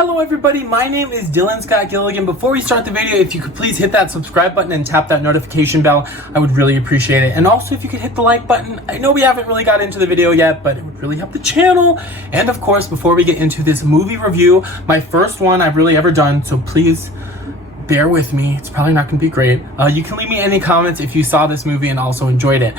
Hello everybody, my name is Dylan Scott Gilligan. Before we start the video, if you could please hit that subscribe button and tap that notification bell, I would really appreciate it. And also if you could hit the like button. I know we haven't really got into the video yet, but it would really help the channel. And of course, before we get into this movie review, my first one I've really ever done, so please bear with me. It's probably not gonna be great. You can leave me any comments if you saw this movie and also enjoyed it.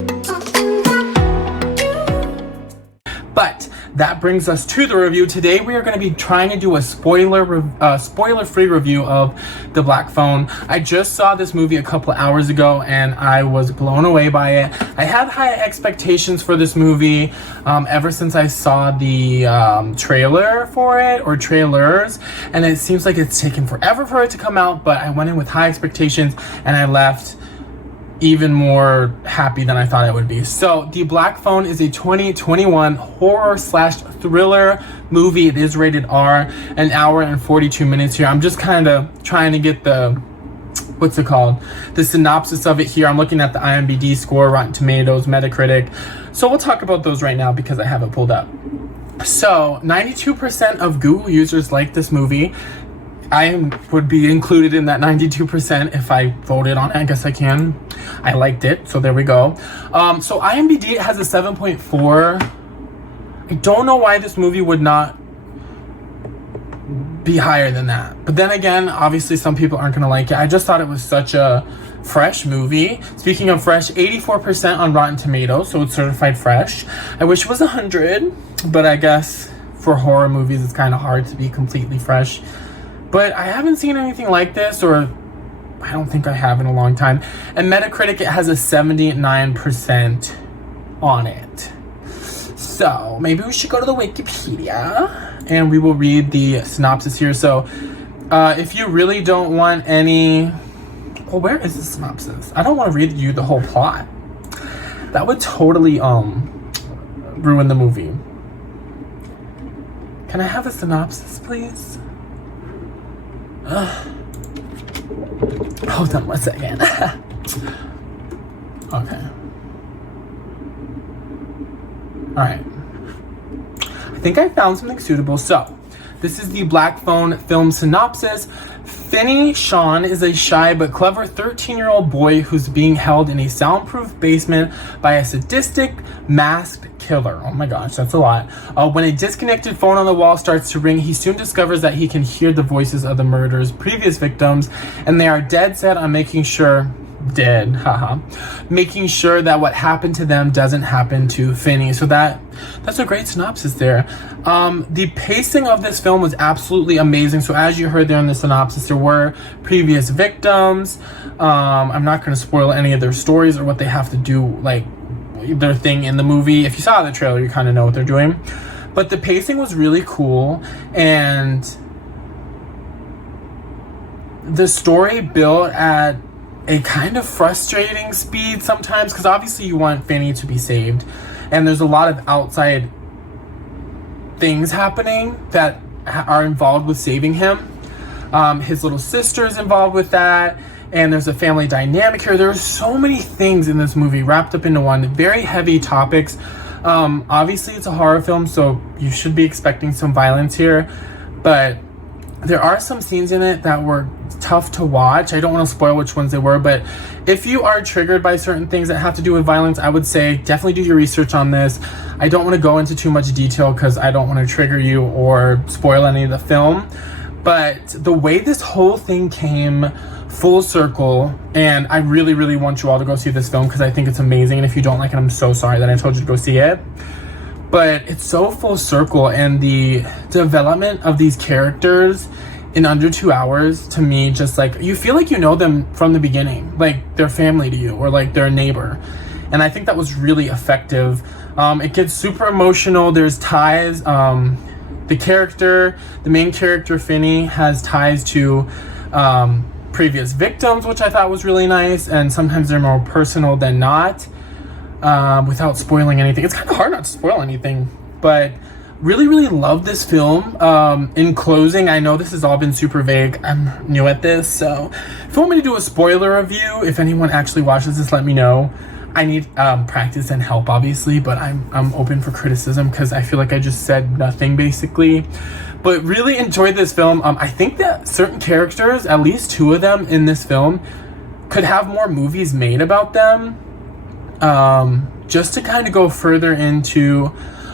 But that brings us to the review. Today we are going to be trying to do a spoiler-free review of The Black Phone. I just saw this movie a couple hours ago and I was blown away by it. I had high expectations for this movie ever since I saw the trailer for it, or trailers, and it seems like it's taken forever for it to come out, but I went in with high expectations and I left even more happy than I thought I would be. So The Black Phone is a 2021 horror/thriller movie. It is rated R, an hour and 42 minutes here. I'm just kind of trying to get the, the synopsis of it here. I'm looking at the IMDb score, Rotten Tomatoes, Metacritic. So we'll talk about those right now because I have it pulled up. So 92% of Google users like this movie. I would be included in that 92% if I voted on it. I guess I can. I liked it, so there we go. So IMDb has a 7.4. I don't know why this movie would not be higher than that. But then again, obviously some people aren't going to like it. I just thought it was such a fresh movie. Speaking of fresh, 84% on Rotten Tomatoes, so it's certified fresh. I wish it was 100, but I guess for horror movies it's kind of hard to be completely fresh. But I haven't seen anything like this, or I don't think I have in a long time. And Metacritic, it has a 79% on it. So maybe we should go to the Wikipedia and we will read the synopsis here. So if you really don't want any... Well, where is the synopsis? I don't want to read you the whole plot. That would totally ruin the movie. Can I have a synopsis, please? Hold on 1 second. Okay. Alright. I think I found something suitable. So, this is the Black Phone film synopsis. Finney Sean is a shy but clever 13-year-old boy who's being held in a soundproof basement by a sadistic, masked killer. Oh my gosh, that's a lot. When a disconnected phone on the wall starts to ring, he soon discovers that he can hear the voices of the murder's previous victims, and they are dead set on making sure that what happened to them doesn't happen to Finney. So that's a great synopsis there. The pacing of this film was absolutely amazing. So as you heard there in the synopsis, there were previous victims. I'm not going to spoil any of their stories or what they have to do, like their thing in the movie. If you saw the trailer, you kind of know what they're doing. But the pacing was really cool, and the story built at a kind of frustrating speed sometimes, because obviously you want Finney to be saved, and there's a lot of outside things happening that are involved with saving him. His little sister is involved with that, and there's a family dynamic here. There are so many things in this movie wrapped up into one. Very heavy topics. Obviously it's a horror film, so you should be expecting some violence here, but there are some scenes in it that were tough to watch. I don't want to spoil which ones they were, but if you are triggered by certain things that have to do with violence, I would say definitely do your research on this. I don't want to go into too much detail because I don't want to trigger you or spoil any of the film, but the way this whole thing came full circle, and I really, really want you all to go see this film because I think it's amazing, and if you don't like it, I'm so sorry that I told you to go see it. But it's so full circle, and the development of these characters in under 2 hours, to me, just like, you feel like you know them from the beginning, like they're family to you, or like they're a neighbor. And I think that was really effective. It gets super emotional. There's ties. The main character, Finney, has ties to previous victims, which I thought was really nice, and sometimes they're more personal than not. Without spoiling anything. It's kind of hard not to spoil anything, but really, really love this film. In closing, I know this has all been super vague. I'm new at this, so if you want me to do a spoiler review, if anyone actually watches this, let me know. I need practice and help, obviously, but I'm open for criticism because I feel like I just said nothing, basically. But really enjoyed this film. I think that certain characters, at least 2 of them in this film, could have more movies made about them. Just to kind of go further into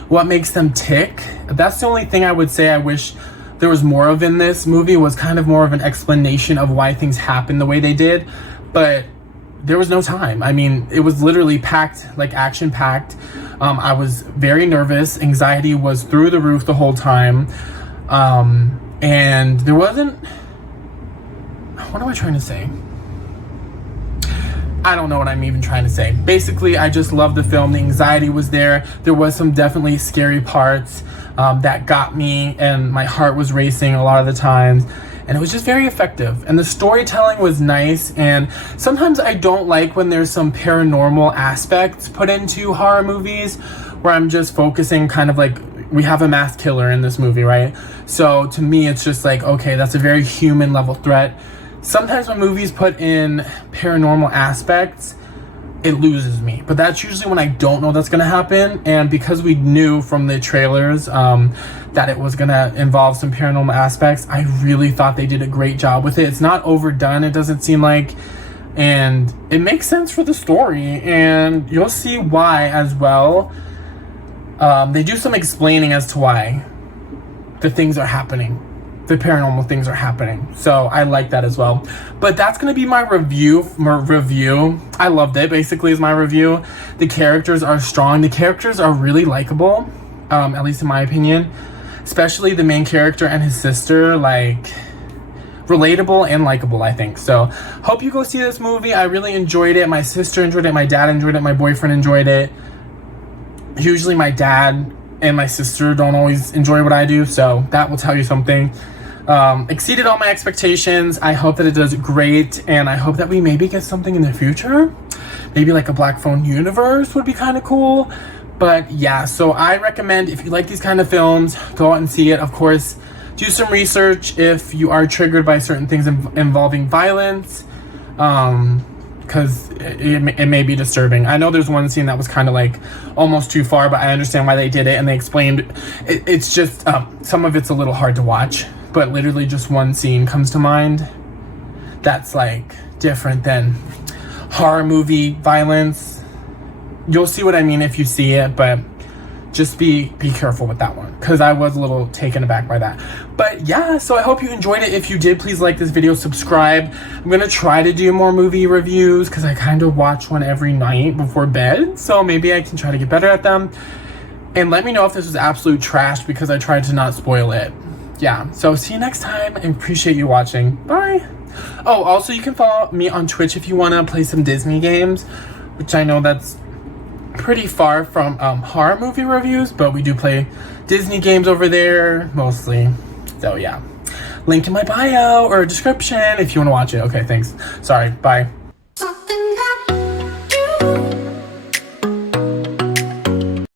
what makes them tick. That's the only thing I would say I wish there was more of in this movie, was kind of more of an explanation of why things happened the way they did. But there was no time. I mean, it was literally packed, like action packed. I was very nervous. Anxiety was through the roof the whole time. And there wasn't, what am I trying to say? I don't know what I'm even trying to say. Basically, I just loved the film. The anxiety was there. There was some definitely scary parts that got me, and my heart was racing a lot of the times. And it was just very effective. And the storytelling was nice. And sometimes I don't like when there's some paranormal aspects put into horror movies, where I'm just focusing kind of like, we have a mass killer in this movie, right? So to me, it's just like, okay, that's a very human level threat. Sometimes when movies put in paranormal aspects, it loses me. But that's usually when I don't know that's going to happen. And because we knew from the trailers that it was going to involve some paranormal aspects, I really thought they did a great job with it. It's not overdone, it doesn't seem like. And it makes sense for the story. And you'll see why as well. They do some explaining as to why the things are happening. The paranormal things are happening. So I like that as well. But that's going to be my review. I loved it, basically, is my review. The characters are strong. The characters are really likable, at least in my opinion. Especially the main character and his sister, like, relatable and likable, I think. So hope you go see this movie. I really enjoyed it. My sister enjoyed it. My dad enjoyed it. My boyfriend enjoyed it. Usually my dad and my sister don't always enjoy what I do, so that will tell you something. Exceeded all my expectations. I hope that it does great, and I hope that we maybe get something in the future. Maybe like a Black Phone universe would be kind of cool. But yeah, so I recommend, if you like these kind of films, go out and see it. Of course, do some research if you are triggered by certain things involving violence, because it may be disturbing. I know there's one scene that was kind of like almost too far, but I understand why they did it, and they explained it's just some of it's a little hard to watch, but literally just one scene comes to mind that's like different than horror movie violence. You'll see what I mean if you see it, but just be careful with that one, because I was a little taken aback by that. But yeah, so I hope you enjoyed it. If you did, please like this video, subscribe. I'm gonna try to do more movie reviews, because I kind of watch one every night before bed, so maybe I can try to get better at them. And let me know if this was absolute trash, because I tried to not spoil it. Yeah, so see you next time, and appreciate you watching. Bye. Oh, also you can follow me on Twitch if you want to play some Disney games, which I know that's pretty far from horror movie reviews, but we do play Disney games over there mostly. So yeah, link in my bio or description if you want to watch it. Okay, thanks. Sorry, bye.